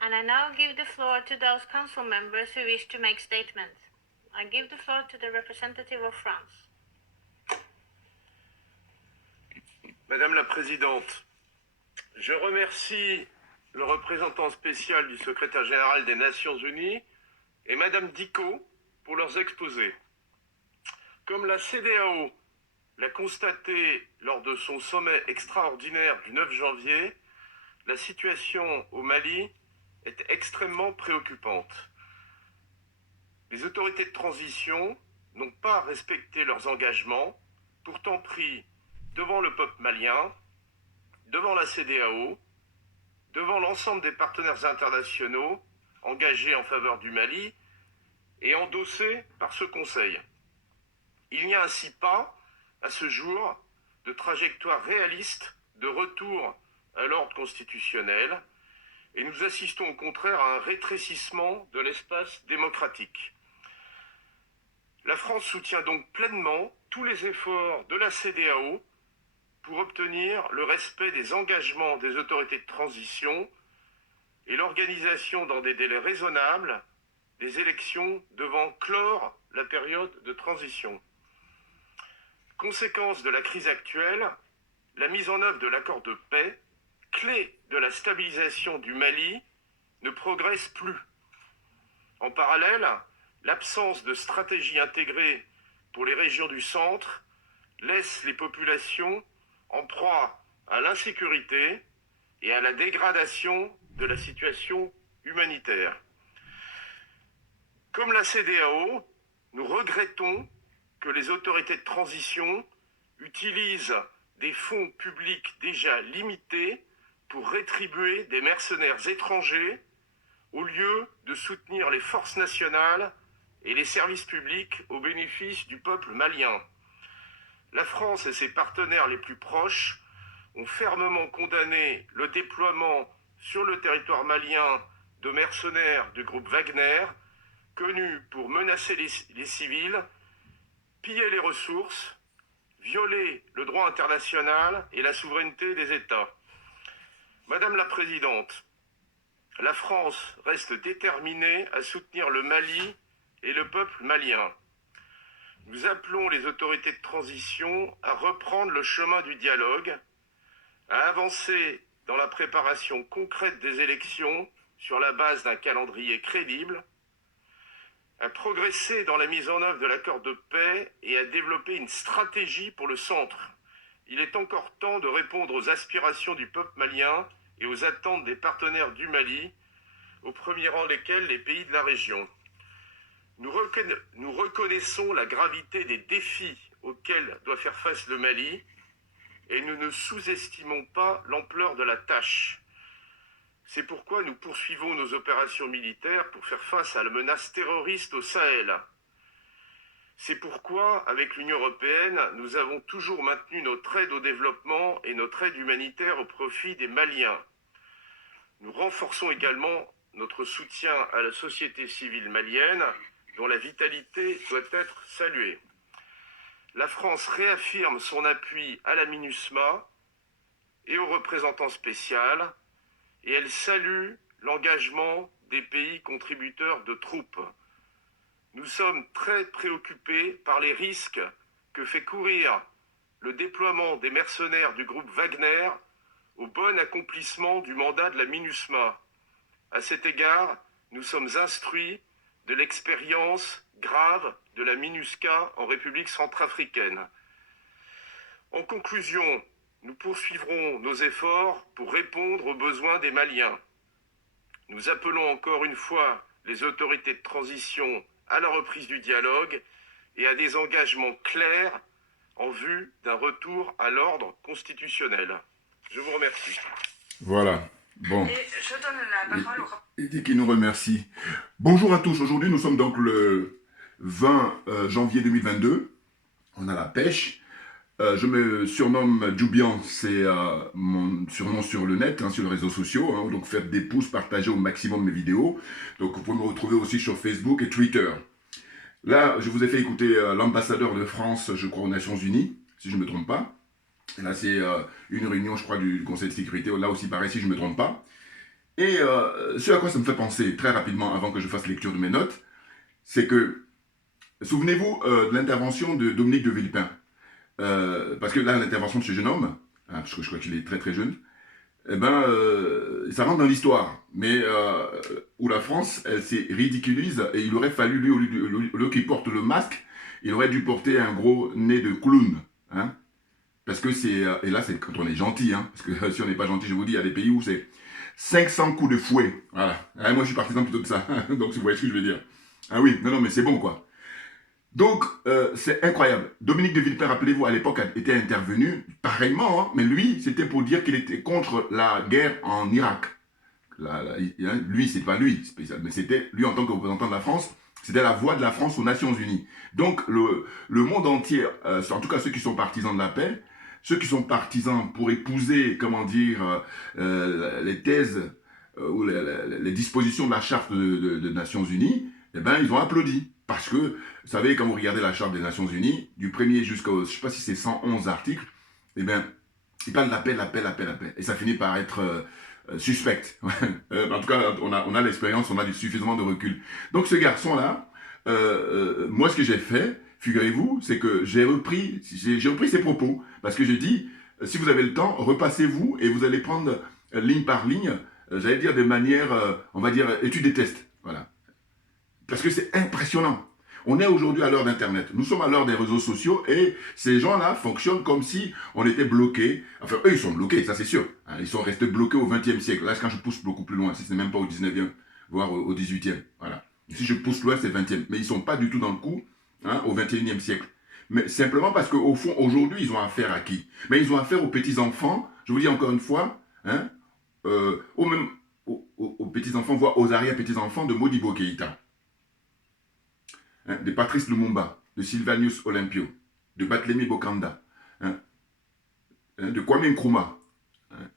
And I now give the floor to those council members who wish to make statements. I give the floor to the representative of France. Madame la Présidente, je remercie le représentant spécial du secrétaire général des Nations Unies et Madame Dicot pour leurs exposés. Comme la CEDEAO l'a constaté lors de son sommet extraordinaire du 9 janvier, la situation au Mali est extrêmement préoccupante. Les autorités de transition n'ont pas respecté leurs engagements, pourtant pris devant le peuple malien, devant la CEDEAO, devant l'ensemble des partenaires internationaux engagés en faveur du Mali et endossés par ce Conseil. Il n'y a ainsi pas, à ce jour, de trajectoire réaliste de retour à l'ordre constitutionnel et nous assistons au contraire à un rétrécissement de l'espace démocratique. La France soutient donc pleinement tous les efforts de la CEDEAO pour obtenir le respect des engagements des autorités de transition et l'organisation dans des délais raisonnables des élections devant clore la période de transition. Conséquence de la crise actuelle, la mise en œuvre de l'accord de paix, clé de la stabilisation du Mali, ne progresse plus. En parallèle, l'absence de stratégie intégrée pour les régions du centre laisse les populations en proie à l'insécurité et à la dégradation de la situation humanitaire. Comme la CEDEAO, nous regrettons que les autorités de transition utilisent des fonds publics déjà limités pour rétribuer des mercenaires étrangers au lieu de soutenir les forces nationales et les services publics au bénéfice du peuple malien. La France et ses partenaires les plus proches ont fermement condamné le déploiement sur le territoire malien de mercenaires du groupe Wagner, connus pour menacer les civils, piller les ressources, violer le droit international et la souveraineté des États. Madame la Présidente, la France reste déterminée à soutenir le Mali et le peuple malien. Nous appelons les autorités de transition à reprendre le chemin du dialogue, à avancer dans la préparation concrète des élections sur la base d'un calendrier crédible, à progresser dans la mise en œuvre de l'accord de paix et à développer une stratégie pour le centre. Il est encore temps de répondre aux aspirations du peuple malien et aux attentes des partenaires du Mali, au premier rang desquels les pays de la région. Nous reconnaissons la gravité des défis auxquels doit faire face le Mali et nous ne sous-estimons pas l'ampleur de la tâche. C'est pourquoi nous poursuivons nos opérations militaires pour faire face à la menace terroriste au Sahel. C'est pourquoi, avec l'Union européenne, nous avons toujours maintenu notre aide au développement et notre aide humanitaire au profit des Maliens. Nous renforçons également notre soutien à la société civile malienne, dont la vitalité doit être saluée. La France réaffirme son appui à la MINUSMA et au représentant spécial, et elle salue l'engagement des pays contributeurs de troupes. Nous sommes très préoccupés par les risques que fait courir le déploiement des mercenaires du groupe Wagner au bon accomplissement du mandat de la MINUSMA. À cet égard, nous sommes instruits de l'expérience grave de la MINUSCA en République centrafricaine. En conclusion, nous poursuivrons nos efforts pour répondre aux besoins des Maliens. Nous appelons encore une fois les autorités de transition à la reprise du dialogue et à des engagements clairs en vue d'un retour à l'ordre constitutionnel. Je vous remercie. Voilà. Bon. Et je donne la parole au... Il dit qu'il nous remercie. Bonjour à tous. Aujourd'hui, nous sommes donc le 20 janvier 2022. On a la pêche. Je me surnomme Djoubian, c'est mon surnom sur le net, sur les réseaux sociaux. Donc faites des pouces, partagez au maximum mes vidéos. Donc vous pouvez me retrouver aussi sur Facebook et Twitter. Là, je vous ai fait écouter l'ambassadeur de France, je crois, aux Nations Unies, si je ne me trompe pas. Là, c'est une réunion, je crois, du Conseil de sécurité. Là aussi, pareil, si je ne me trompe pas. Et ce à quoi ça me fait penser, très rapidement, avant que je fasse lecture de mes notes, c'est que, souvenez-vous de l'intervention de Dominique de Villepin. Parce que là, l'intervention de ce jeune homme, hein, parce que je crois qu'il est très très jeune, eh ben, ça rentre dans l'histoire, mais où la France, elle s'est ridiculise, et il aurait fallu, lui, au lieu qu'il porte le masque, il aurait dû porter un gros nez de clown, hein, parce que c'est, et là c'est quand on est gentil, hein, parce que si on n'est pas gentil, je vous dis, il y a des pays où c'est 500 coups de fouet, voilà, moi je suis partisan plutôt de ça, donc vous voyez ce que je veux dire, ah oui, non, mais c'est bon quoi. Donc, c'est incroyable. Dominique de Villepin, rappelez-vous, à l'époque, était intervenu pareillement, hein, mais lui, c'était pour dire qu'il était contre la guerre en Irak. Lui, c'est pas lui, spécial, mais c'était lui en tant que représentant de la France, c'était la voix de la France aux Nations Unies. Donc, le monde entier, en tout cas ceux qui sont partisans de la paix, ceux qui sont partisans pour épouser, comment dire, les thèses ou les dispositions de la charte des Nations Unies, eh ben, ils ont applaudi. Parce que, vous savez, quand vous regardez la Charte des Nations Unies, du premier jusqu'au, je ne sais pas si c'est 111 articles, eh bien, il parle de la paix, la paix, la paix, la paix. Et ça finit par être suspect. En tout cas, on a l'expérience, on a suffisamment de recul. Donc, ce garçon-là, moi, ce que j'ai fait, figurez-vous, c'est que j'ai repris ses propos. Parce que j'ai dit, si vous avez le temps, repassez-vous et vous allez prendre ligne par ligne, j'allais dire de manière, on va dire, étude des tests. Voilà. Parce que c'est impressionnant. On est aujourd'hui à l'heure d'Internet. Nous sommes à l'heure des réseaux sociaux et ces gens-là fonctionnent comme si on était bloqués. Enfin, eux, ils sont bloqués, ça c'est sûr. Ils sont restés bloqués au XXe siècle. Là, quand je pousse beaucoup plus loin, si ce n'est même pas au XIXe, voire au XVIIIe. Voilà. Si je pousse loin, c'est XXe. Mais ils ne sont pas du tout dans le coup au XXIe siècle. Mais simplement parce qu'au fond, aujourd'hui, ils ont affaire à qui? Mais ils ont affaire aux petits-enfants, je vous dis encore une fois, aux petits-enfants, voire aux arrière-petits-enfants de Modibo Keïta. De Patrice Lumumba, de Sylvanus Olympio, de Barthélemy Bokanda, de Kwame Nkrumah,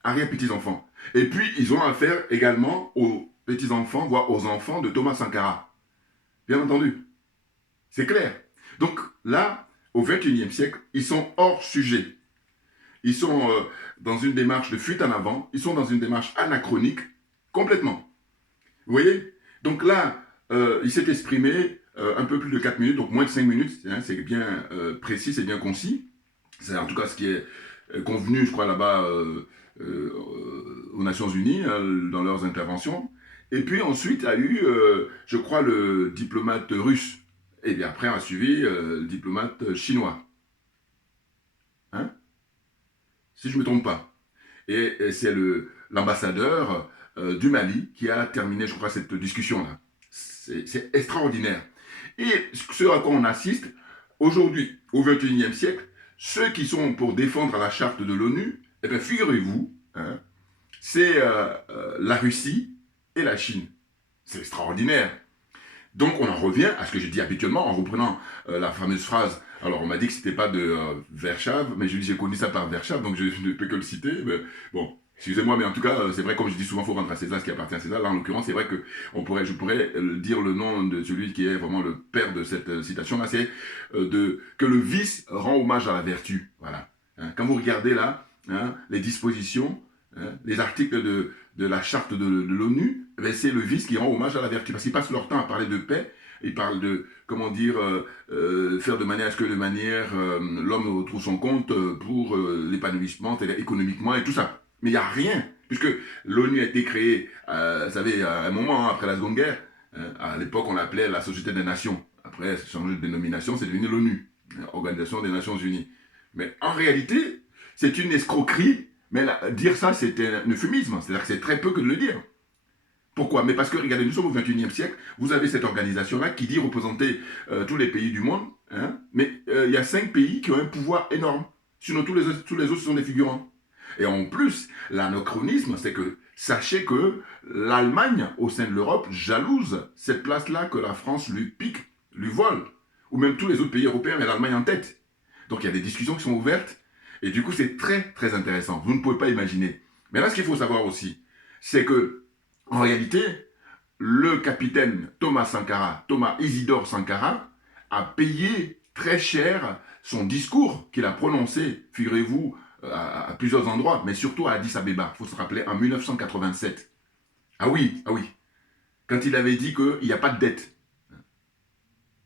arrière-petits-enfants. Et puis, ils ont affaire également aux petits-enfants, voire aux enfants de Thomas Sankara. Bien entendu. C'est clair. Donc là, au XXIe siècle, ils sont hors sujet. Ils sont dans une démarche de fuite en avant, ils sont dans une démarche anachronique, complètement. Vous voyez? Donc là, il s'est exprimé un peu plus de 4 minutes, donc moins de 5 minutes, hein, c'est bien précis, c'est bien concis. C'est en tout cas ce qui est convenu, je crois, là-bas aux Nations Unies, dans leurs interventions. Et puis ensuite, il y a eu, je crois, le diplomate russe. Et bien après, a suivi le diplomate chinois. Hein? Si je ne me trompe pas. Et c'est l'ambassadeur du Mali qui a terminé, je crois, cette discussion-là. C'est extraordinaire. Et ce à quoi on assiste, aujourd'hui, au XXIe siècle, ceux qui sont pour défendre la charte de l'ONU, eh bien, figurez-vous, hein, c'est la Russie et la Chine. C'est extraordinaire. Donc, on en revient à ce que je dis habituellement en reprenant la fameuse phrase. Alors, on m'a dit que c'était pas de Verschave, mais je dis j'ai connu ça par Verschave, donc je ne peux que le citer. Mais, bon, excusez-moi, mais en tout cas, c'est vrai, comme je dis souvent, il faut rendre à César ce qui appartient à César. Là, en l'occurrence, c'est vrai que je pourrais dire le nom de celui qui est vraiment le père de cette citation-là, c'est que le vice rend hommage à la vertu. Voilà. Hein, quand vous regardez là, hein, les dispositions, hein, les articles de la charte de l'ONU, eh c'est le vice qui rend hommage à la vertu. Parce qu'ils passent leur temps à parler de paix, ils parlent de, comment dire, faire de manière à ce que l'homme retrouve son compte pour l'épanouissement, économiquement et tout ça. Mais il n'y a rien, puisque l'ONU a été créée, vous savez, à un moment, après la Seconde Guerre. À l'époque, on l'appelait la Société des Nations. Après, ça a changé de dénomination, c'est devenu l'ONU, Organisation des Nations Unies. Mais en réalité, c'est une escroquerie. Mais dire ça, c'est un euphémisme. C'est-à-dire que c'est très peu que de le dire. Pourquoi? Mais parce que, regardez, nous sommes au XXIe siècle, vous avez cette organisation-là qui dit représenter tous les pays du monde, hein, mais il y a 5 pays qui ont un pouvoir énorme. Sinon, tous les autres sont des figurants. Et en plus, l'anachronisme, c'est que, sachez que l'Allemagne, au sein de l'Europe, jalouse cette place-là que la France lui pique, lui vole. Ou même tous les autres pays européens, mais l'Allemagne en tête. Donc, il y a des discussions qui sont ouvertes. Et du coup, c'est très, très intéressant. Vous ne pouvez pas imaginer. Mais là, ce qu'il faut savoir aussi, c'est que, en réalité, le capitaine Thomas Isidore Sankara, a payé très cher son discours qu'il a prononcé, figurez-vous, à plusieurs endroits, mais surtout à Addis Abeba. Il faut se rappeler, en 1987. Ah oui, ah oui. Quand il avait dit qu'il n'y a pas de dette.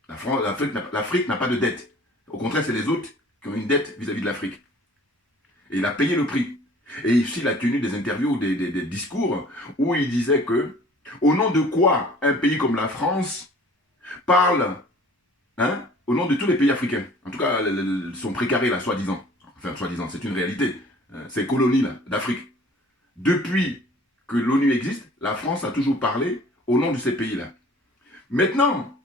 L'Afrique n'a pas de dette. Au contraire, c'est les autres qui ont une dette vis-à-vis de l'Afrique. Et il a payé le prix. Et ici, il a tenu des interviews, des discours où il disait que, au nom de quoi un pays comme la France parle, hein, au nom de tous les pays africains, en tout cas, son précaré, là, soi-disant, enfin, soi-disant, c'est une réalité, ces colonies là, d'Afrique. Depuis que l'ONU existe, la France a toujours parlé au nom de ces pays-là. Maintenant,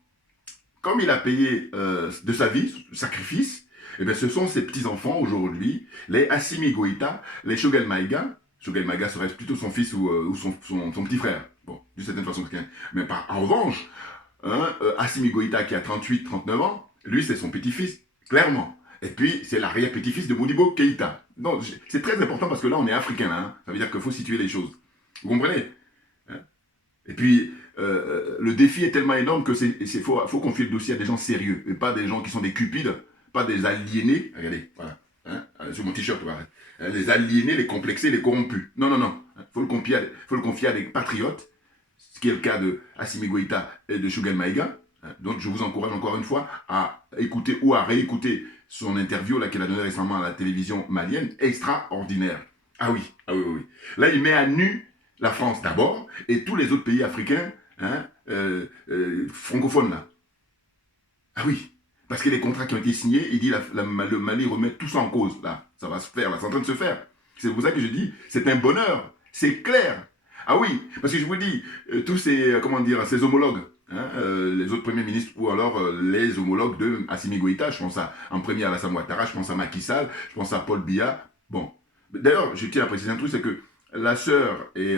comme il a payé de sa vie, sacrifice, eh bien, ce sont ses petits-enfants aujourd'hui, les Assimi Goïta, les Choguel Maïga. Choguel Maïga serait plutôt son fils ou son petit frère. Bon, d'une certaine façon. Mais en revanche, hein, Assimi Goïta qui a 38-39 ans, lui c'est son petit-fils, clairement. Et puis c'est l'arrière-petit-fils de Modibo Keïta. Donc c'est très important parce que là on est africain, hein. Ça veut dire qu'il faut situer les choses. Vous comprenez, hein? Et puis le défi est tellement énorme que faut confier le dossier à des gens sérieux et pas des gens qui sont des cupides, pas des aliénés. Regardez, voilà, hein, sur mon t-shirt, voilà. Les aliénés, les complexés, les corrompus. Non, non, non. Faut le confier à des patriotes, ce qui est le cas de Assimi Goïta et de Choguel Maïga. Donc je vous encourage encore une fois à écouter ou à réécouter son interview là qu'il a donné récemment à la télévision malienne, extraordinaire. Ah oui, ah oui, oui, oui. Là il met à nu la France d'abord et tous les autres pays africains, hein, francophones là. Ah oui, parce que les contrats qui ont été signés, il dit le Mali remet tout ça en cause là. Ça va se faire, là, c'est en train de se faire. C'est pour ça que je dis, c'est un bonheur, c'est clair. Ah oui, parce que je vous dis, tous ces, comment dire, ces homologues, hein, les autres premiers ministres ou alors les homologues de Assimi Goïta, je pense en premier à Alassane Ouattara, je pense à Macky Sall, je pense à Paul Biya. Bon, d'ailleurs, je tiens à préciser un truc, c'est que la sœur et,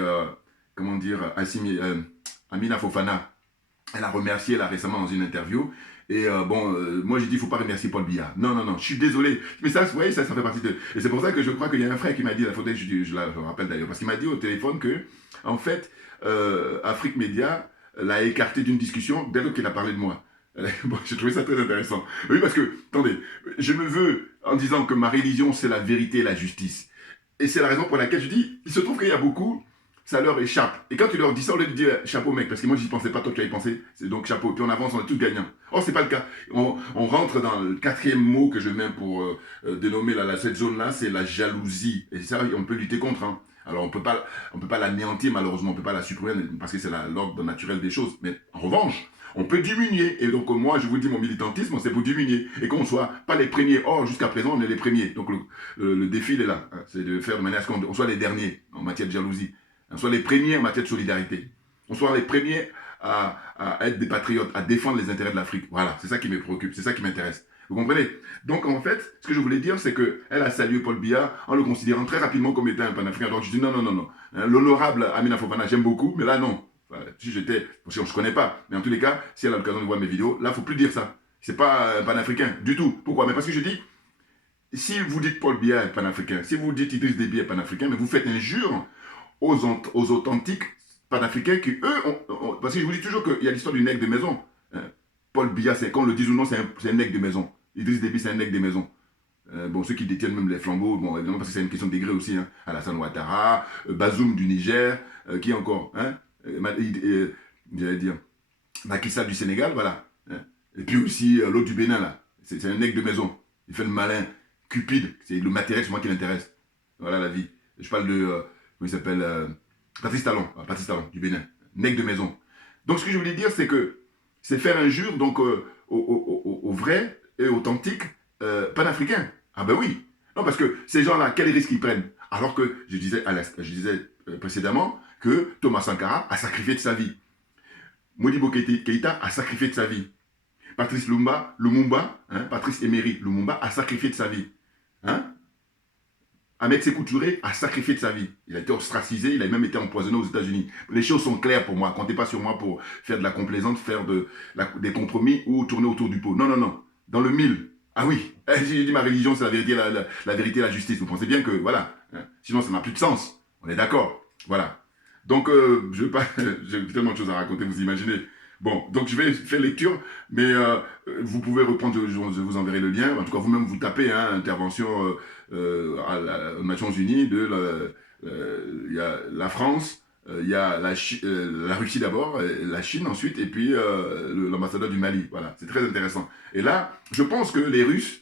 comment dire, Amina Fofana, elle a remercié là récemment dans une interview. Et moi j'ai dit, il ne faut pas remercier Paul Biya. Non, non, non, je suis désolé. Mais ça, vous voyez, ça fait partie de... Et c'est pour ça que je crois qu'il y a un frère qui m'a dit, il faudrait que je le rappelle d'ailleurs, parce qu'il m'a dit au téléphone que, en fait, Afrique Média l'a écarté d'une discussion dès lors qu'il a parlé de moi. Bon, j'ai trouvé ça très intéressant. Oui, parce que, attendez, je me veux en disant que ma religion, c'est la vérité et la justice. Et c'est la raison pour laquelle je dis, il se trouve qu'il y a beaucoup... ça leur échappe. Et quand tu leur dis ça, au lieu de dire chapeau mec, parce que moi j'y pensais pas, toi tu as y pensé, c'est donc chapeau, puis on avance, on est tous gagnants. Or c'est pas le cas. On rentre dans le quatrième mot que je mets pour dénommer cette zone-là, c'est la jalousie. Et ça, on peut lutter contre. Hein. Alors on peut pas l'anéantir malheureusement, on peut pas la supprimer parce que c'est l'ordre naturel des choses. Mais en revanche, on peut diminuer. Et donc moi, je vous dis, mon militantisme, c'est pour diminuer. Et qu'on soit pas les premiers. Or, jusqu'à présent, on est les premiers. Donc le défi, il est là. Hein. C'est de faire de manière à ce qu'on soit les derniers en matière de jalousie. On soit les premiers en matière de solidarité. On soit les premiers à être des patriotes, à défendre les intérêts de l'Afrique. Voilà, c'est ça qui me préoccupe, c'est ça qui m'intéresse. Vous comprenez? Donc en fait, ce que je voulais dire, c'est qu'elle a salué Paul Biya en le considérant très rapidement comme étant un panafricain. Donc je dis non, non, non, non. Hein, l'honorable Amina Fofana, j'aime beaucoup, mais là non. Enfin, si j'étais, parce qu'on ne se connaît pas, mais en tous les cas, si elle a l'occasion de voir mes vidéos, là, il ne faut plus dire ça. C'est pas un panafricain du tout. Pourquoi? Mais parce que je dis, si vous dites Paul Biya est panafricain, si vous dites Idriss Déby est panafricain, mais vous faites injure aux authentiques panafricains qui, eux, parce que je vous dis toujours qu'il y a l'histoire du nègre de maison. Paul Biya, qu'on le dise ou non, c'est un nègre de maison. Idriss Déby, c'est un nègre de maison. Bon, ceux qui détiennent même les flambeaux, bon, évidemment, parce que c'est une question de degré aussi. Hein. Alassane Ouattara, Bazoum du Niger, qui encore hein, j'allais dire, Macky Sall du Sénégal, voilà. Hein. Et puis aussi l'autre du Bénin, là. C'est un nègre de maison. Il fait le malin, cupide. C'est le matériel, c'est moi qui l'intéresse. Voilà la vie. Je parle de... comment il s'appelle Patrice Talon, du Bénin, nègre de maison. Donc ce que je voulais dire, c'est que c'est faire injure donc aux vrais et authentiques panafricains. Ah ben oui. Non, parce que ces gens-là, quels risques ils prennent? Alors que je disais précédemment que Thomas Sankara a sacrifié de sa vie. Modibo Keïta a sacrifié de sa vie. Patrice Lumumba, hein, Patrice Emery Lumumba a sacrifié de sa vie. Hein? Ahmed Sékou Touré a sacrifié de sa vie. Il a été ostracisé, il a même été empoisonné aux États-Unis. Les choses sont claires pour moi. Comptez pas sur moi pour faire de la complaisance, faire des compromis ou tourner autour du pot. Non, non, non. Dans le mille. Ah oui. J'ai dit ma religion, c'est la vérité, la vérité et la justice. Vous pensez bien que, voilà. Hein, sinon, ça n'a plus de sens. On est d'accord. Voilà. Donc, je veux pas. J'ai tellement de choses à raconter, vous imaginez. Bon, donc je vais faire lecture, mais vous pouvez reprendre, je vous enverrai le lien. En tout cas, vous-même, vous tapez hein, intervention aux Nations Unies de la France Il y a la Russie d'abord, la Chine ensuite, et puis l'ambassadeur du Mali. Voilà, c'est très intéressant. Et là, je pense que les Russes,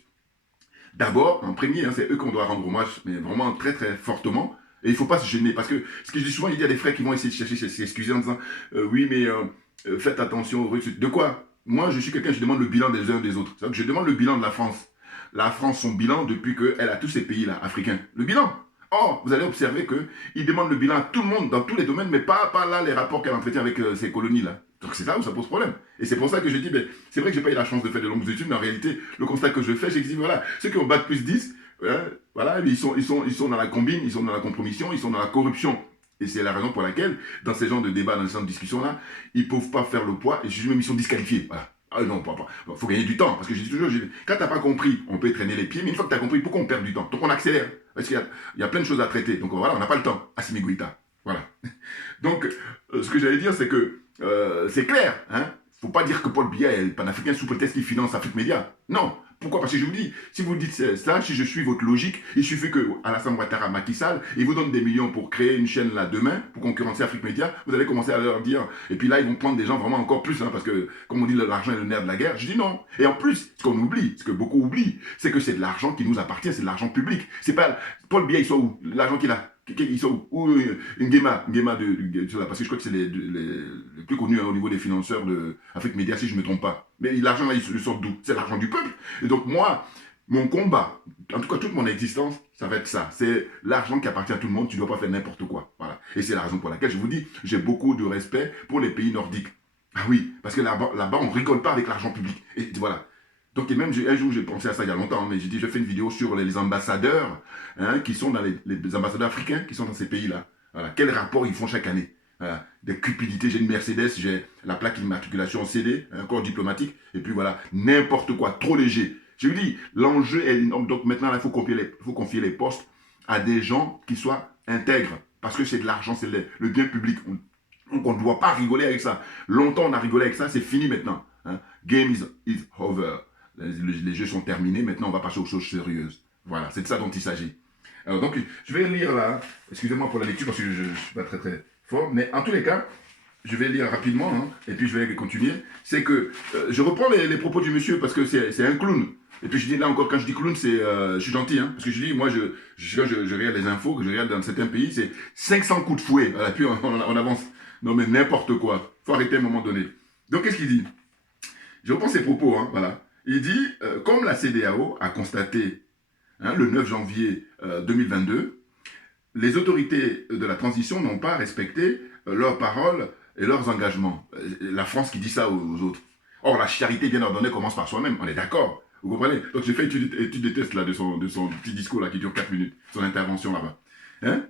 d'abord, en premier, hein, c'est eux qu'on doit rendre hommage, mais vraiment très très fortement. Et il ne faut pas se gêner, parce que ce que je dis souvent, il y a des frères qui vont essayer de chercher, s'excuser en disant oui, mais faites attention aux Russes. De quoi? Moi, je suis quelqu'un, je demande le bilan des uns des autres. C'est-à-dire que je demande le bilan de la France. La France, son bilan depuis qu'elle a tous ces pays-là, africains. Le bilan. Or, vous allez observer qu'il demande le bilan à tout le monde, dans tous les domaines, mais pas là les rapports qu'elle entretient avec ces colonies-là. Donc c'est là où ça pose problème. Et c'est pour ça que je dis, ben, c'est vrai que je n'ai pas eu la chance de faire de longues études, mais en réalité, le constat que je fais, j'ai dit, voilà, ceux qui ont bac plus 10, voilà, ils sont dans la combine, ils sont dans la compromission, ils sont dans la corruption. Et c'est la raison pour laquelle, dans ces genres de débats, dans ces genres de discussions-là, ils ne peuvent pas faire le poids, et je dis même, ils sont disqualifiés. Voilà. Ah non, il faut gagner du temps, parce que je dis toujours, quand tu n'as pas compris, on peut traîner les pieds, mais une fois que tu as compris, pourquoi on perd du temps? Donc on accélère, parce qu'il y a plein de choses à traiter. Donc voilà, on n'a pas le temps. Assimi Goïta. Voilà. Donc, ce que j'allais dire, c'est que c'est clair. Hein. Faut pas dire que Paul Biya est panafricain sous prétexte qu'il finance Afrique Média. Non. Pourquoi? Parce que je vous dis, si vous dites ça, si je suis votre logique, il suffit que Alassane Ouattara, Macky Sall, il vous donne des millions pour créer une chaîne là demain, pour concurrencer Afrique Média, vous allez commencer à leur dire, et puis là, ils vont prendre des gens vraiment encore plus, hein, parce que, comme on dit, l'argent est le nerf de la guerre. Je dis non. Et en plus, ce qu'on oublie, ce que beaucoup oublient, c'est que c'est de l'argent qui nous appartient, c'est de l'argent public. C'est pas, Paul Biya, il soit où? L'argent qu'il a. Ils sont où Nguema parce que je crois que c'est les plus connus hein, au niveau des financeurs de Afrique Média, si je ne me trompe pas. Mais l'argent là, il sort d'où? C'est l'argent du peuple. Et donc moi, mon combat, en tout cas toute mon existence, ça va être ça. C'est l'argent qui appartient à tout le monde, tu ne dois pas faire n'importe quoi. Voilà. Et c'est la raison pour laquelle je vous dis, j'ai beaucoup de respect pour les pays nordiques. Ah oui, parce que là-bas, on ne rigole pas avec l'argent public. Et voilà. Donc, et même, un jour, j'ai pensé à ça il y a longtemps, hein, mais j'ai dit, je fais une vidéo sur les ambassadeurs, hein, qui sont dans les ambassadeurs africains qui sont dans ces pays-là. Voilà. Quel rapport ils font chaque année? Voilà. Des cupidités, j'ai une Mercedes, j'ai la plaque d'immatriculation CD, un corps diplomatique, et puis voilà, n'importe quoi, trop léger. Je vous dis, l'enjeu est énorme. Donc maintenant, il faut confier les postes à des gens qui soient intègres, parce que c'est de l'argent, c'est le bien public. Donc on ne doit pas rigoler avec ça. Longtemps, on a rigolé avec ça, c'est fini maintenant. Hein. Game is over. Les jeux sont terminés, maintenant on va passer aux choses sérieuses. Voilà, c'est de ça dont il s'agit. Alors donc, je vais lire là, excusez-moi pour la lecture parce que je ne suis pas très très fort, mais en tous les cas, je vais lire rapidement, hein, et puis je vais continuer. C'est que, je reprends les propos du monsieur parce que c'est un clown. Et puis je dis là encore, quand je dis clown, je suis gentil, hein, parce que je dis, moi, je regarde les infos, que je regarde dans certains pays, c'est 500 coups de fouet, voilà, puis on avance. Non mais n'importe quoi, faut arrêter à un moment donné. Donc qu'est-ce qu'il dit? Je reprends ses propos, hein, voilà. Il dit, comme la CEDEAO a constaté hein, le 9 janvier 2022, les autorités de la transition n'ont pas respecté leurs paroles et leurs engagements. La France qui dit ça aux autres. Or, la charité bien ordonnée commence par soi-même, on est d'accord. Vous comprenez? Donc j'ai fait étude de test là, de son petit discours là, qui dure 4 minutes, son intervention là-bas. Hein?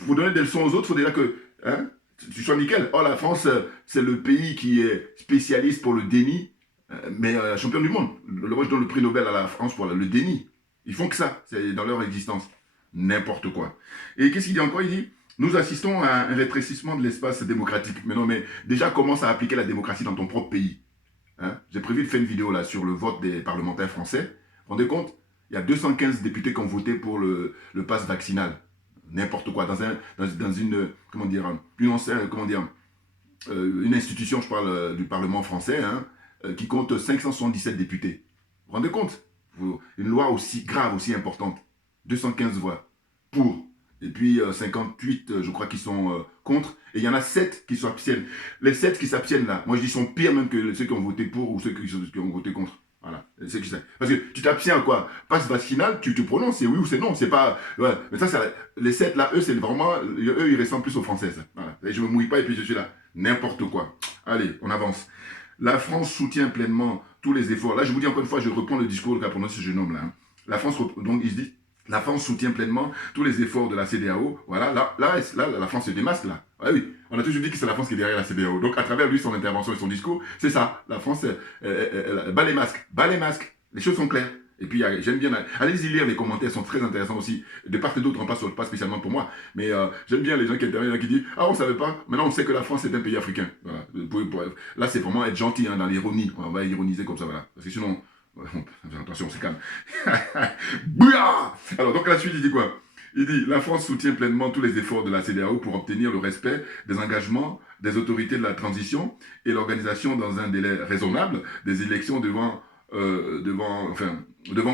Vous donnez des leçons aux autres, il faut déjà que hein, tu sois nickel. Or, la France, c'est le pays qui est spécialiste pour le déni, mais champion du monde. Moi, je donne le prix Nobel à la France pour le déni. Ils font que ça, c'est dans leur existence. N'importe quoi. Et qu'est-ce qu'il dit encore? Il dit, nous assistons à un rétrécissement de l'espace démocratique. Mais non, mais déjà, commence à appliquer la démocratie dans ton propre pays. Hein? J'ai prévu de faire une vidéo là sur le vote des parlementaires français. Vous vous rendez compte? Il y a 215 députés qui ont voté pour le pass vaccinal. N'importe quoi. Dans une, comment dire, une institution, je parle du Parlement français, hein, qui compte 577 députés. Vous vous rendez compte? Une loi aussi grave, aussi importante. 215 voix pour. Et puis 58, je crois, qui sont contre. Et il y en a 7 qui s'abstiennent. Les 7 qui s'abstiennent là, moi je dis, sont pires même que ceux qui ont voté pour ou ceux qui ont voté contre. Voilà. Parce que tu t'abstiens quoi? Passe vaccinal, tu te prononces, c'est oui ou c'est non. C'est pas. Ouais. Mais ça, les 7 là, eux, c'est vraiment. Eux, ils ressemblent plus aux Français. Ça. Voilà. Et je me mouille pas et puis je suis là. N'importe quoi. Allez, on avance. La France soutient pleinement tous les efforts. Là, je vous dis encore une fois, je reprends le discours qu'a prononcé ce jeune homme là. Hein. La France, donc il se dit, la France soutient pleinement tous les efforts de la CEDEAO. Voilà, là, la France se démasque là. Ah oui, on a toujours dit que c'est la France qui est derrière la CEDEAO. Donc, à travers lui, son intervention et son discours, c'est ça. La France, bat les masques. Bat les masques. Les choses sont claires. Et puis, j'aime bien... Allez-y lire, les commentaires sont très intéressants aussi. De part et d'autre, pas spécialement pour moi. Mais j'aime bien les gens qui interviennent, qui disent « Ah, on ne savait pas. Maintenant, on sait que la France est un pays africain. » Voilà. Là, c'est vraiment être gentil hein, dans l'ironie. On va ironiser comme ça, voilà. Parce que sinon... Attention, c'est calme. Alors, donc la suite, il dit quoi? Il dit, la France soutient pleinement tous les efforts de la CEDEAO pour obtenir le respect des engagements des autorités de la transition et l'organisation dans un délai raisonnable des élections devant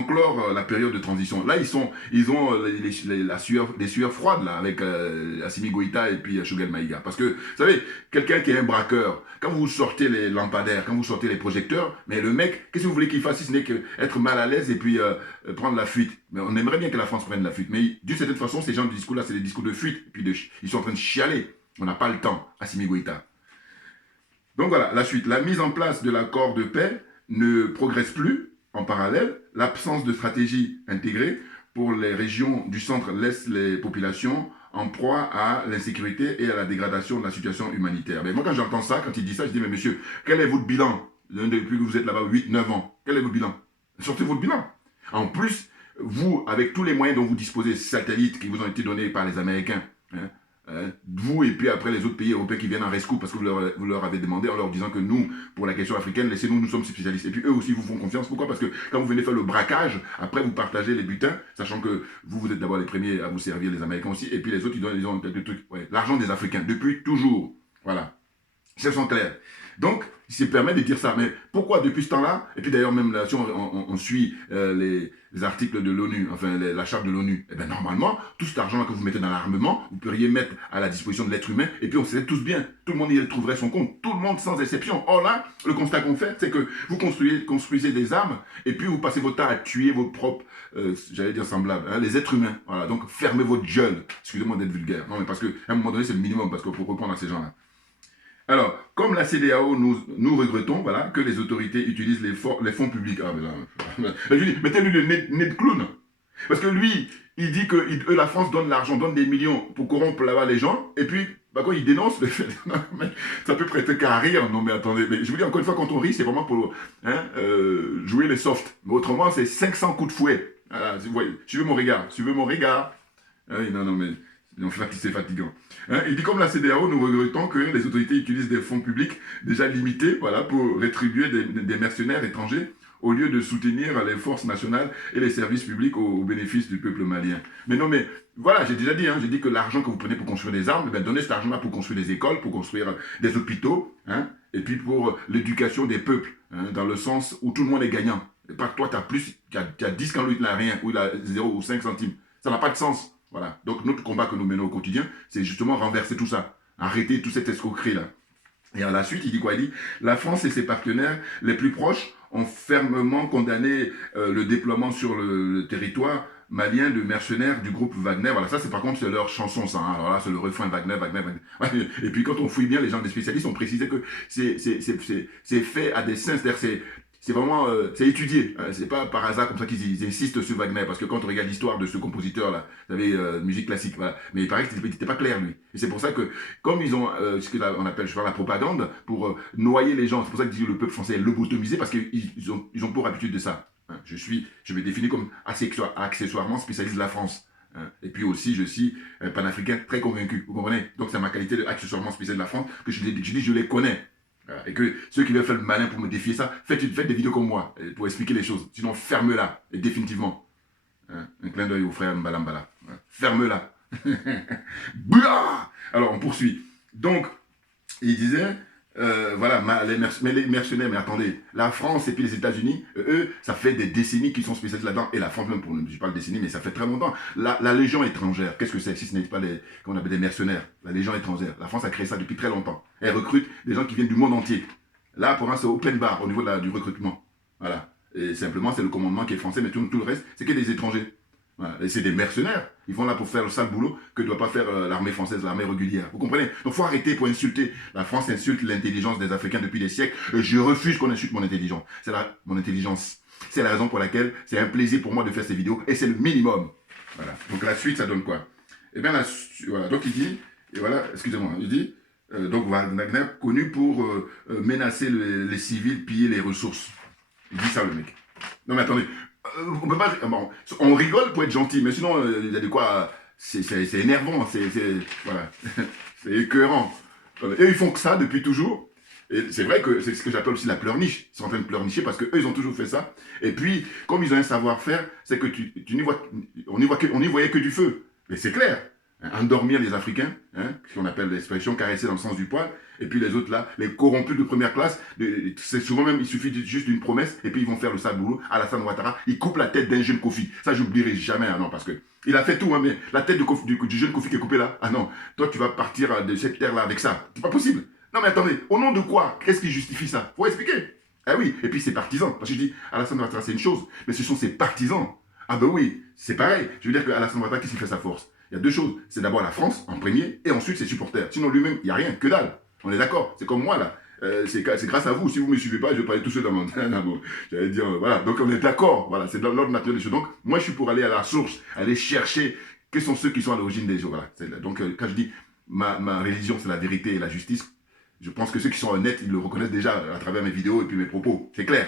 clore la période de transition. Là, ils ont les sueurs froides là, avec Assimi Goïta et puis Choguel Maïga. Parce que, vous savez, quelqu'un qui est un braqueur, quand vous sortez les lampadaires, quand vous sortez les projecteurs, mais le mec, qu'est-ce que vous voulez qu'il fasse si ce n'est qu'être mal à l'aise et puis prendre la fuite? Mais on aimerait bien que la France prenne la fuite. Mais d'une certaine façon, ces gens de discours-là, c'est des discours de fuite. Et puis ils sont en train de chialer. On n'a pas le temps, Assimi Goïta. Donc voilà, la suite. La mise en place de l'accord de paix ne progresse plus. En parallèle, l'absence de stratégie intégrée pour les régions du centre laisse les populations en proie à l'insécurité et à la dégradation de la situation humanitaire. Mais moi, quand j'entends ça, quand il dit ça, je dis, mais monsieur, quel est votre bilan depuis que vous êtes là-bas 8-9 ans? Quel est votre bilan? Sortez votre bilan. En plus, vous, avec tous les moyens dont vous disposez, satellites qui vous ont été donnés par les Américains, vous et puis après les autres pays européens qui viennent en rescousse parce que vous leur avez demandé en leur disant que nous, pour la question africaine, laissez-nous, nous sommes spécialistes. Et puis eux aussi vous font confiance. Pourquoi? Parce que quand vous venez faire le braquage, après vous partagez les butins, sachant que vous êtes d'abord les premiers à vous servir, les Américains aussi, et puis les autres, ils ont peut-être des trucs. Ouais, l'argent des Africains, depuis toujours. Voilà. C'est sont clairs. Donc, il se permet de dire ça. Mais pourquoi depuis ce temps-là? Et puis d'ailleurs, même là, si on suit les articles de l'ONU, enfin la charte de l'ONU, eh bien normalement, tout cet argent que vous mettez dans l'armement, vous pourriez mettre à la disposition de l'être humain, et puis on sait tous bien, tout le monde y trouverait son compte, tout le monde sans exception. Or là, le constat qu'on fait, c'est que vous construisez des armes, et puis vous passez votre temps à tuer vos propres, j'allais dire semblables, hein, les êtres humains. Voilà, donc fermez votre gueule. Excusez-moi d'être vulgaire. Non, mais parce qu'à un moment donné, c'est le minimum, parce qu'il faut répondre à ces gens-là. Alors, comme la CEDEAO, nous regrettons voilà, que les autorités utilisent les fonds publics. Ah, mais là, je dis, mettez-lui le nez de clown. Parce que lui, il dit que la France donne l'argent, donne des millions pour corrompre là-bas les gens, et puis, bah quoi, il dénonce le fait. Non, mais ça peut prêter qu'à rire. Non, mais attendez, mais je vous dis encore une fois, quand on rit, c'est vraiment pour jouer les softs. Mais autrement, c'est 500 coups de fouet. Voilà, vous voyez, suivez mon regard. Non, mais c'est fatigant. Hein, il dit comme la CEDEAO, nous regrettons que les autorités utilisent des fonds publics déjà limités voilà, pour rétribuer des mercenaires étrangers au lieu de soutenir les forces nationales et les services publics au bénéfice du peuple malien. Mais non, mais voilà, j'ai déjà dit, hein, j'ai dit que l'argent que vous prenez pour construire des armes, ben, donnez cet argent-là pour construire des écoles, pour construire des hôpitaux, hein, et puis pour l'éducation des peuples, hein, dans le sens où tout le monde est gagnant. Et pas que toi, tu as 10 quand lui, il n'a rien, ou il a 0 ou 5 centimes. Ça n'a pas de sens. Voilà. Donc notre combat que nous menons au quotidien, c'est justement renverser tout ça. Arrêter toute cette escroquerie-là. Et à la suite, il dit quoi? Il dit, la France et ses partenaires les plus proches ont fermement condamné le déploiement sur le territoire malien de mercenaires du groupe Wagner. Voilà, ça c'est par contre c'est leur chanson ça. Hein. Alors là c'est le refrain Wagner. Ouais, et puis quand on fouille bien, les gens des spécialistes ont précisé que c'est fait à dessein, c'est-à-dire c'est vraiment, c'est étudié. C'est pas par hasard comme ça qu'ils insistent sur Wagner, parce que quand on regarde l'histoire de ce compositeur-là, vous savez, musique classique, voilà. Mais il paraît qu'il n'était pas clair, lui. Et c'est pour ça que, comme ils ont ce qu'on appelle, je parle, la propagande, pour noyer les gens, c'est pour ça que le peuple français est lobotomisé, parce qu'ils ont pour habitude de ça. Hein. Je me définis comme accessoirement spécialiste de la France. Hein. Et puis aussi, je suis un panafricain très convaincu, vous comprenez? Donc c'est ma qualité d'accessoirement spécialiste de la France que je dis, je les connais. Et que ceux qui veulent faire le malin pour me défier ça, faites des vidéos comme moi, pour expliquer les choses. Sinon, ferme-la, et définitivement. Hein, un clin d'œil au frère Mbalambala. Hein, ferme-la. Alors, on poursuit. Donc, il disait, voilà, les mercenaires, mais attendez, la France et puis les États-Unis, eux, ça fait des décennies qu'ils sont spécialisés là-dedans, et la France même, je parle de décennies, mais ça fait très longtemps. La Légion étrangère, qu'est-ce que c'est si ce n'est pas qu'on appelle des mercenaires? La Légion étrangère, la France a créé ça depuis très longtemps. Elle recrute des gens qui viennent du monde entier. Là, pour l'instant, c'est open bar au niveau du recrutement. Voilà. Et simplement, c'est le commandement qui est français, mais tout le reste, c'est que des étrangers. Voilà. Et c'est des mercenaires. Ils vont là pour faire le sale boulot que ne doit pas faire l'armée française, l'armée régulière. Vous comprenez? Donc il faut arrêter pour insulter. La France insulte l'intelligence des Africains depuis des siècles. Je refuse qu'on insulte mon intelligence. Mon intelligence. C'est la raison pour laquelle c'est un plaisir pour moi de faire ces vidéos. Et c'est le minimum. Voilà. Donc la suite, ça donne quoi? Eh bien, voilà. Donc il dit, et voilà, excusez-moi, il dit, donc Wagner, connu pour menacer les civils, piller les ressources. Il dit ça, le mec. Non mais attendez. On peut pas, bon, on rigole pour être gentil, mais sinon, il y a de quoi, c'est énervant, voilà, c'est écœurant. Et ils font que ça depuis toujours. Et c'est vrai que c'est ce que j'appelle aussi la pleurniche. Ils sont en train de pleurnicher parce qu'eux, ils ont toujours fait ça. Et puis, comme ils ont un savoir-faire, c'est que on n'y voyait que du feu. Mais c'est clair. Hein, endormir les Africains, hein, ce qu'on appelle l'expression caresser dans le sens du poil, et puis les autres là, les corrompus de première classe, c'est souvent même, il suffit juste d'une promesse, et puis ils vont faire le sale boulot. Alassane Ouattara, il coupe la tête d'un jeune Kofi. Ça, j'oublierai jamais, ah non, parce que il a fait tout, hein, mais la tête du jeune Kofi qui est coupée là, ah non, toi tu vas partir de cette terre là avec ça. C'est pas possible. Non mais attendez, au nom de quoi? Qu'est-ce qui justifie ça? Faut expliquer. Ah oui, et puis ses partisans. Parce que je dis, Alassane Ouattara c'est une chose, mais ce sont ses partisans. Ah ben oui, c'est pareil. Je veux dire que Alassane Ouattara, qu'est-ce qui fait sa force? Il y a deux choses. C'est d'abord la France, en premier, et ensuite ses supporters. Sinon lui-même, il n'y a rien, que dalle. On est d'accord. C'est comme moi, là. C'est grâce à vous. Si vous ne me suivez pas, je vais parler tout seul dans mon... J'allais dire, voilà. Donc on est d'accord. Voilà, c'est dans l'ordre naturel des choses. Donc, moi, je suis pour aller à la source, aller chercher quels sont ceux qui sont à l'origine des choses. Voilà. Donc, quand je dis ma religion, c'est la vérité et la justice, je pense que ceux qui sont honnêtes, ils le reconnaissent déjà à travers mes vidéos et puis mes propos. C'est clair.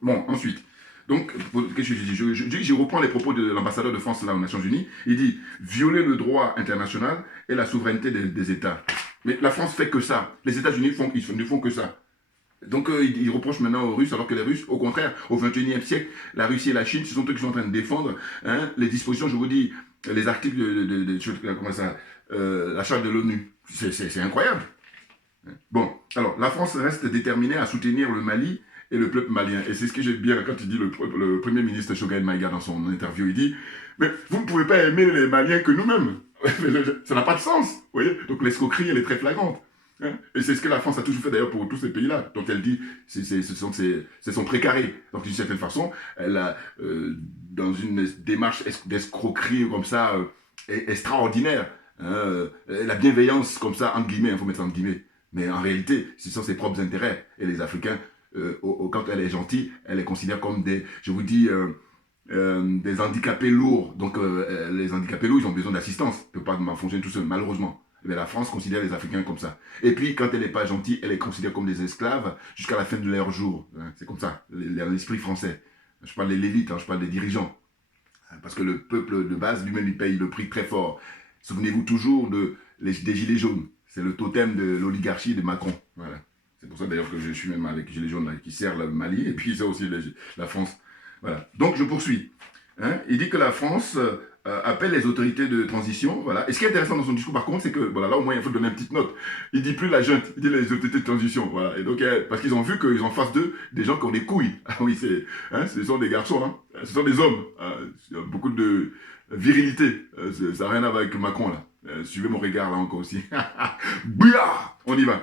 Bon, ensuite... Donc, je reprends les propos de l'ambassadeur de France là, aux Nations Unies. Il dit « violer le droit international et la souveraineté des États ». Mais la France fait que ça. Les États-Unis ne font que ça. Donc, il reproche maintenant aux Russes, alors que les Russes, au contraire, au XXIe siècle, la Russie et la Chine, ce sont eux qui sont en train de défendre hein, les dispositions, je vous dis, les articles comment ça, la charte de l'ONU. C'est incroyable. Bon, alors, la France reste déterminée à soutenir le Mali et le peuple malien. Et c'est ce que j'aime bien quand il dit le Premier ministre Choguel Maïga dans son interview, il dit « Mais vous ne pouvez pas aimer les Maliens que nous-mêmes. » Ça n'a pas de sens, vous voyez. Donc l'escroquerie, elle est très flagrante. Hein? Et c'est ce que la France a toujours fait d'ailleurs pour tous ces pays-là. Donc elle dit, c'est son précaré. Donc d'une certaine façon, elle a, dans une démarche d'escroquerie comme ça, extraordinaire, hein, la bienveillance comme ça, entre guillemets, il faut mettre ça entre guillemets. Mais en réalité, ce sont ses propres intérêts. Et les Africains, quand elle est gentille, elle les considère comme des, je vous dis, des handicapés lourds. Donc les handicapés lourds, ils ont besoin d'assistance. Ils ne peuvent pas fonctionner tout seul, malheureusement. Mais la France considère les Africains comme ça. Et puis, quand elle n'est pas gentille, elle les considère comme des esclaves jusqu'à la fin de leur jour. Hein, c'est comme ça, l'esprit français. Je parle de l'élite, hein, je parle des dirigeants. Parce que le peuple de base, lui-même, il paye le prix très fort. Souvenez-vous toujours des Gilets jaunes. C'est le totem de l'oligarchie de Macron. Voilà. C'est pour ça d'ailleurs que je suis même avec Gilets jaunes là, qui sert le Mali et puis c'est aussi la France. Voilà. Donc je poursuis. Hein, il dit que la France appelle les autorités de transition. Voilà. Et ce qui est intéressant dans son discours par contre, c'est que voilà, là au moins il faut donner une petite note. Il dit plus la junte, il dit les autorités de transition. Voilà. Et donc parce qu'ils ont vu qu'ils ont en face d'eux des gens qui ont des couilles. Ah oui, ce sont des garçons, hein, ce sont des hommes. Il y a beaucoup de virilité. Ça n'a rien à voir avec Macron là. Suivez mon regard là encore aussi. Bouya, on y va.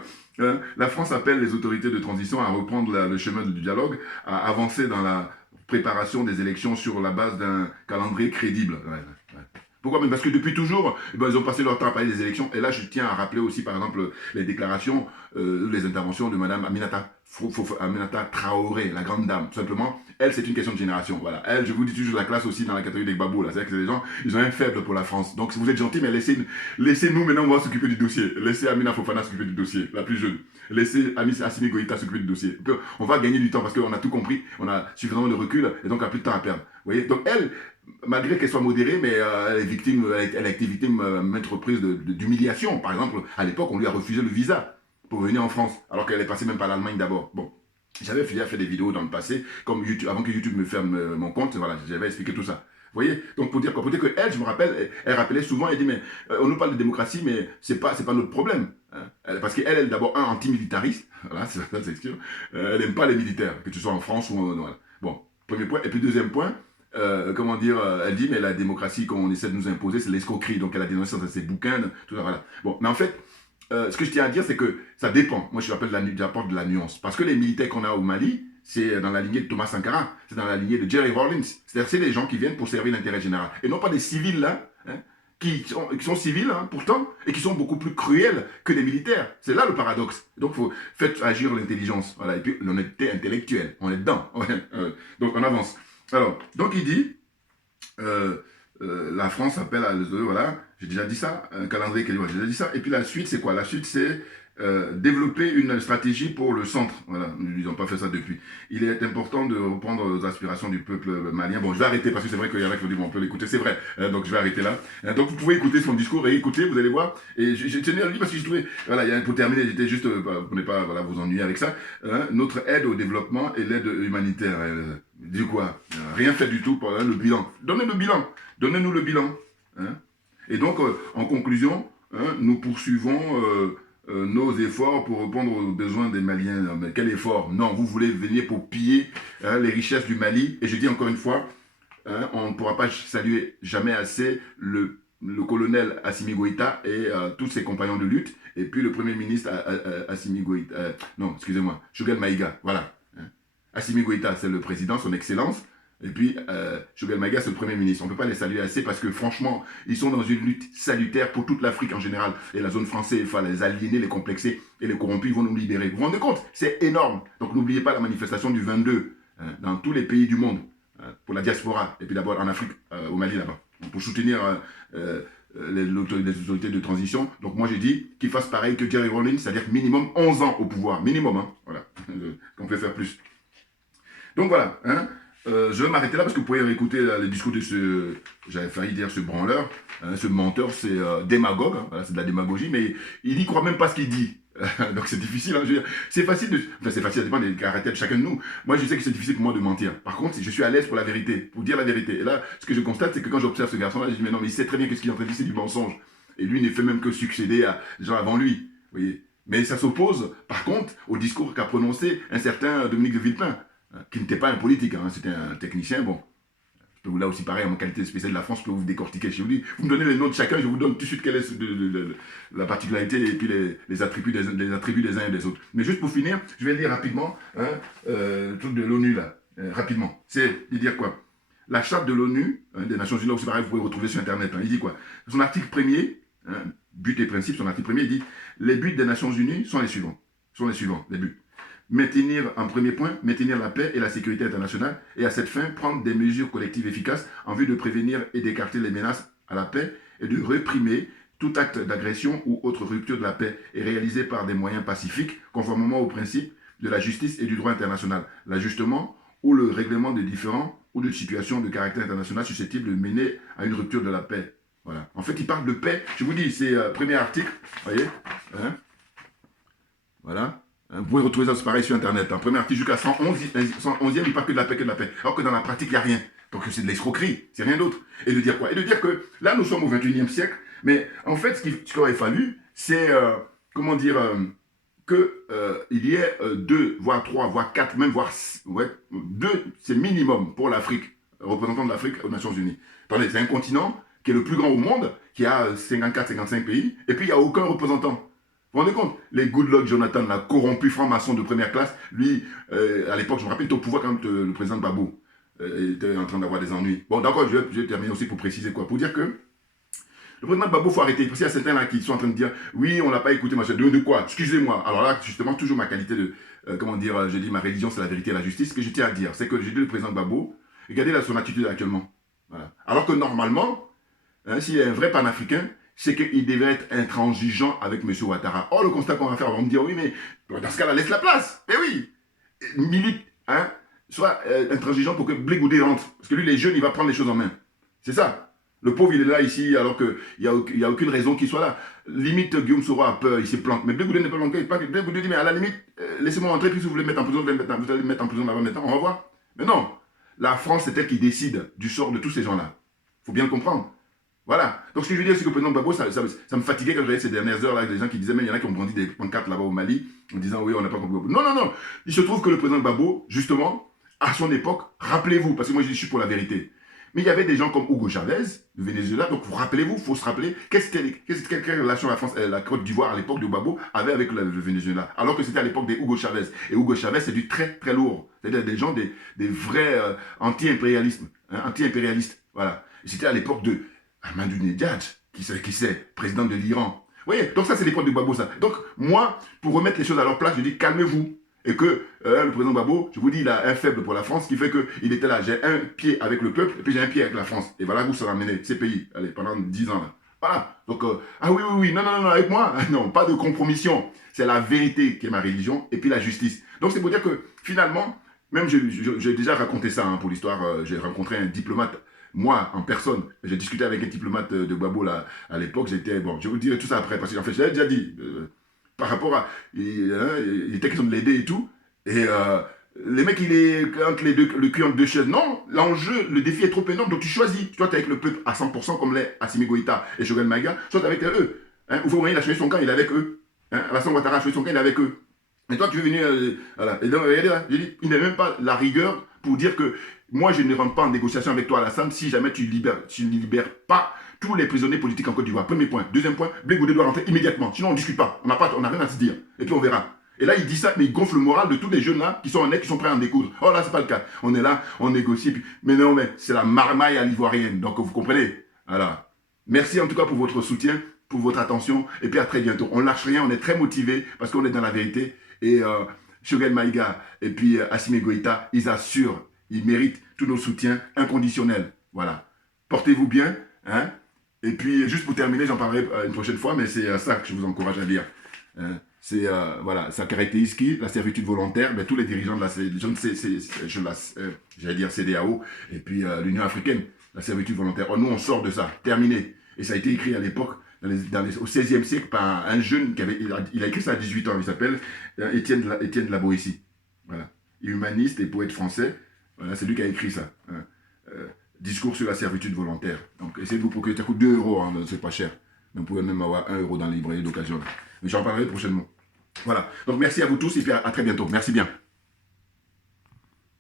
La France appelle les autorités de transition à reprendre le chemin du dialogue, à avancer dans la préparation des élections sur la base d'un calendrier crédible. Ouais. Pourquoi? Parce que depuis toujours, ils ont passé leur temps à parler des élections. Et là, je tiens à rappeler aussi, par exemple, les déclarations, les interventions de Mme Aminata Traoré, la grande dame. Tout simplement, elle, c'est une question de génération. Voilà. Elle, je vous dis toujours la classe aussi dans la catégorie des babous. C'est-à-dire que c'est des gens, ils ont un faible pour la France. Donc, si vous êtes gentils, mais laissez-nous maintenant, on va s'occuper du dossier. Laissez Amina Fofana s'occuper du dossier, la plus jeune. Laissez Assimi Goïta s'occuper du dossier. On va gagner du temps parce qu'on a tout compris, on a suffisamment de recul et donc on n'a plus de temps à perdre. Vous voyez? Donc, elle, malgré qu'elle soit modérée, mais elle a été victime maintes reprises d'humiliation. Par exemple, à l'époque, on lui a refusé le visa pour venir en France, alors qu'elle est passée même par l'Allemagne d'abord. Bon, j'avais fait des vidéos dans le passé, comme YouTube, avant que YouTube me ferme mon compte, voilà, j'avais expliqué tout ça. Vous voyez? Donc pour dire quoi? Pour dire qu'elle, je me rappelle, elle rappelait souvent, elle dit, mais on nous parle de démocratie, mais c'est pas notre problème. Hein. Parce qu'elle est d'abord anti-militariste, voilà, c'est sûr. Elle n'aime pas les militaires, que tu sois en France ou en... Voilà. Bon, premier point. Et puis deuxième point, comment dire, elle dit, mais la démocratie qu'on essaie de nous imposer, c'est l'escroquerie. Donc elle a dénoncé dans ses bouquins, tout ça, voilà. Bon, mais en fait, ce que je tiens à dire, c'est que ça dépend. Moi, j'apporte de la nuance. Parce que les militaires qu'on a au Mali, c'est dans la lignée de Thomas Sankara, c'est dans la lignée de Jerry Rawlings. C'est-à-dire, c'est des gens qui viennent pour servir l'intérêt général. Et non pas des civils, là, hein, qui sont civils, hein, pourtant, et qui sont beaucoup plus cruels que des militaires. C'est là le paradoxe. Donc, faites agir l'intelligence. Voilà. Et puis, l'honnêteté intellectuelle. On est dedans. Donc, on avance. Alors, donc il dit, la France appelle à voilà, j'ai déjà dit ça, un calendrier, j'ai déjà dit ça, et puis la suite c'est quoi? La suite c'est développer une stratégie pour le centre, voilà, ils n'ont pas fait ça depuis. Il est important de reprendre les aspirations du peuple malien. Bon, je vais arrêter parce que c'est vrai qu'il y en a qui vont dire, bon, on peut l'écouter, c'est vrai, donc je vais arrêter là. Donc vous pouvez écouter son discours et écouter, vous allez voir, et je tenais à le dire parce que je trouvais, voilà, pour terminer, j'étais juste, pour ne pas voilà, vous ennuyer avec ça, notre aide au développement et l'aide humanitaire. Du quoi? Rien fait du tout pour le bilan. Donnez-nous le bilan. Hein? Et donc, en conclusion, hein, nous poursuivons nos efforts pour répondre aux besoins des Maliens. Mais quel effort? Non, vous voulez venir pour piller hein, les richesses du Mali. Et je dis encore une fois, hein, on ne pourra pas saluer jamais assez le colonel Assimi Goïta et tous ses compagnons de lutte, et puis le premier ministre Assimi Goïta, non, excusez-moi, Choguel Maïga, voilà. Hein. Assimi Goïta, c'est le président, son excellence, et puis Choguel Maïga, c'est le premier ministre. On ne peut pas les saluer assez parce que franchement, ils sont dans une lutte salutaire pour toute l'Afrique en général, et la zone française, il faut les aliéner, les complexer, et les corrompus, ils vont nous libérer. Vous vous rendez compte? C'est énorme. Donc n'oubliez pas la manifestation du 22, hein, dans tous les pays du monde, pour la diaspora, et puis d'abord en Afrique, au Mali là-bas, pour soutenir les autorités de transition. Donc moi j'ai dit qu'ils fassent pareil que Jerry Rawlings, c'est-à-dire minimum 11 ans au pouvoir, minimum, hein, voilà, qu'on peut faire plus. Donc voilà, hein, je vais m'arrêter là parce que vous pouvez réécouter les discours de ce, j'avais failli dire ce branleur, hein, ce menteur, c'est démagogue, hein, voilà, c'est de la démagogie, mais il n'y croit même pas ce qu'il dit. Donc c'est difficile, hein, c'est facile de... Enfin c'est facile, ça dépend des caractères de chacun de nous. Moi je sais que c'est difficile pour moi de mentir. Par contre, je suis à l'aise pour la vérité, pour dire la vérité. Et là, ce que je constate, c'est que quand j'observe ce garçon-là, je dis mais non, mais il sait très bien que ce qu'il est en train de dire, c'est du mensonge. Et lui ne fait même que succéder à des gens avant lui. Vous voyez. Mais ça s'oppose, par contre, au discours qu'a prononcé un certain Dominique de Villepin, hein, qui n'était pas un politique, hein, c'était un technicien, bon. Là aussi, pareil, en qualité de spécial de la France, je peux vous décortiquer. Je vous dis, vous me donnez les noms de chacun, je vous donne tout de suite quelle est la particularité et puis les attributs des uns et des autres. Mais juste pour finir, je vais lire rapidement hein, le truc de l'ONU, là, rapidement. C'est de dire quoi? La charte de l'ONU, hein, des Nations Unies, là aussi, pareil, vous pouvez retrouver sur Internet. Hein, il dit quoi? Son article premier, hein, but et principe, son article premier, il dit les buts des Nations Unies sont les suivants. Les buts. Maintenir, en premier point, maintenir la paix et la sécurité internationale et à cette fin, prendre des mesures collectives efficaces en vue de prévenir et d'écarter les menaces à la paix et de réprimer tout acte d'agression ou autre rupture de la paix et réalisé par des moyens pacifiques conformément aux principes de la justice et du droit international. L'ajustement ou le règlement de différends ou de situations de caractère international susceptibles de mener à une rupture de la paix. Voilà. En fait, il parle de paix. Je vous dis, c'est premier article, voyez, hein, voilà. Vous pouvez retrouver ça, c'est pareil sur Internet. Un premier article jusqu'à 111e, il parle que de la paix, Alors que dans la pratique, il n'y a rien. Donc c'est de l'escroquerie, c'est rien d'autre. Et de dire quoi? Et de dire que là, nous sommes au 21e siècle, mais en fait, ce qu'il aurait fallu, c'est, comment dire, qu'il y ait 2, voire 3, voire 4, même voire 2, c'est minimum pour l'Afrique, représentant de l'Afrique aux Nations Unies. Attendez, c'est un continent qui est le plus grand au monde, qui a 54-55 pays, et puis il n'y a aucun représentant. Vous vous rendez compte? Les Goodluck Jonathan, la corrompu franc-maçon de première classe, lui, à l'époque, je me rappelle, il était au pouvoir quand même le président Gbagbo. Était en train d'avoir des ennuis. Bon, d'accord, je vais terminer aussi pour préciser quoi. Pour dire que le président Gbagbo, il faut arrêter. Parce qu'il y a certains là qui sont en train de dire, oui, on l'a pas écouté, machin. De quoi? Excusez-moi. Alors là, justement, toujours ma qualité de, comment dire, je dis, ma religion, c'est la vérité et la justice. Ce que je tiens à dire, c'est que j'ai dit le président Gbagbo, regardez là son attitude actuellement. Voilà. Alors que normalement, hein, s'il est un vrai panafricain, c'est qu'il devait être intransigeant avec M. Ouattara. Or, le constat qu'on va faire, on va me dire, oui, mais dans ce cas-là, laisse la place. Mais oui, milite, hein, soit intransigeant pour que Blé Goudé rentre. Parce que lui, les jeunes, il va prendre les choses en main. C'est ça. Le pauvre, il est là, ici, alors qu'il n'y a aucune raison qu'il soit là. Limite, Guillaume Soro a peur, il se plante. Mais Blé Goudé n'est pas planqué. Blé Goudé dit, mais à la limite, laissez-moi rentrer, puis si vous voulez mettre en prison, vous allez mettre en prison là-bas maintenant, on va voir. Mais non, la France, c'est elle qui décide du sort de tous ces gens-là. Il faut bien le comprendre. Voilà. Donc ce que je veux dire, c'est que le président Gbagbo, ça me fatiguait quand je voyais ces dernières heures là, des gens qui disaient, mais il y en a qui ont brandi des pancartes là-bas au Mali, en disant, oui, on n'a pas compris. Non, non, non. Il se trouve que le président Gbagbo, justement, à son époque, rappelez-vous, parce que moi je suis pour la vérité, mais il y avait des gens comme Hugo Chavez, du Venezuela, donc rappelez-vous, il faut se rappeler, quelle relation la Côte d'Ivoire à l'époque de Gbagbo avait avec le Venezuela, alors que c'était à l'époque des Hugo Chavez. Et Hugo Chavez, c'est du très, très lourd. C'est-à-dire des gens, des vrais anti-impérialistes, hein, voilà. Et c'était à l'époque de Ahmadinejad, qui c'est, président de l'Iran. Vous voyez, donc ça c'est l'époque de Gbagbo, ça. Donc moi, pour remettre les choses à leur place, je dis calmez-vous. Et que le président Gbagbo, je vous dis, il a un faible pour la France, ce qui fait qu'il était là, j'ai un pied avec le peuple, et puis j'ai un pied avec la France. Et voilà où ça va mener ces pays, allez, pendant 10 ans. Là. Voilà. Donc, ah oui, oui, oui, non, non, non, avec moi, non, pas de compromission. C'est la vérité qui est ma religion, et puis la justice. Donc c'est pour dire que finalement, même j'ai déjà raconté ça hein, pour l'histoire, j'ai rencontré un diplomate. Moi, en personne, j'ai discuté avec un diplomate de Gbagbo là, à l'époque, j'étais, bon, je vous dirai tout ça après, parce qu'en fait, je l'avais déjà dit, par rapport à, il était question de l'aider et tout, et Les mecs, il est entre le cul entre deux chaises. Non, l'enjeu, le défi est trop énorme. Donc tu choisis. Soit tu es avec le peuple à 100% comme l'est Assimi Goïta et Choguel Maïga, soit avec eux. Hein, Houphouët-Boigny, il a choisi son camp, il est avec eux. Hein, Alassane Ouattara a choisi son camp, il est avec eux. Et toi, tu veux venir... voilà. Et donc, regardez là, j'ai dit, il n'a même pas la rigueur pour dire que moi, je ne rentre pas en négociation avec toi, Alassane, si jamais tu ne libères pas tous les prisonniers politiques en Côte d'Ivoire. Premier point. Deuxième point, Blé Goudé doit rentrer immédiatement. Sinon, on ne discute pas. On n'a rien à se dire. Et puis, on verra. Et là, il dit ça, mais il gonfle le moral de tous les jeunes là qui sont honnêtes, qui sont prêts à en découdre. Oh là, c'est pas le cas. On est là, on négocie. Puis... Mais non, mais c'est la marmaille à l'ivoirienne. Donc, vous comprenez. Voilà. Merci en tout cas pour votre soutien, pour votre attention. Et puis, à très bientôt. On lâche rien, on est très motivés parce qu'on est dans la vérité. Et Choguel Maïga et puis Assimi Goïta, ils assurent, ils méritent tous nos soutiens inconditionnels. Voilà. Portez-vous bien. Hein? Et puis, juste pour terminer, j'en parlerai une prochaine fois, mais c'est ça que je vous encourage à lire. Hein? C'est, voilà, ça caractérise qui? La servitude volontaire, ben, tous les dirigeants de j'allais dire CEDEAO, et puis l'Union africaine, la servitude volontaire. Oh, nous, on sort de ça, terminé. Et ça a été écrit à l'époque, au XVIe siècle, par un jeune qui avait, il a écrit ça à 18 ans, il s'appelle Étienne de la Boétie. Voilà. Humaniste et poète français, voilà, c'est lui qui a écrit ça. Hein. Discours sur la servitude volontaire. Donc, essayez de vous procurer, ça coûte 2 €, hein, c'est pas cher. Vous pouvez même avoir 1 € dans les librairies d'occasion. Mais j'en parlerai prochainement. Voilà. Donc, merci à vous tous et puis à très bientôt. Merci bien.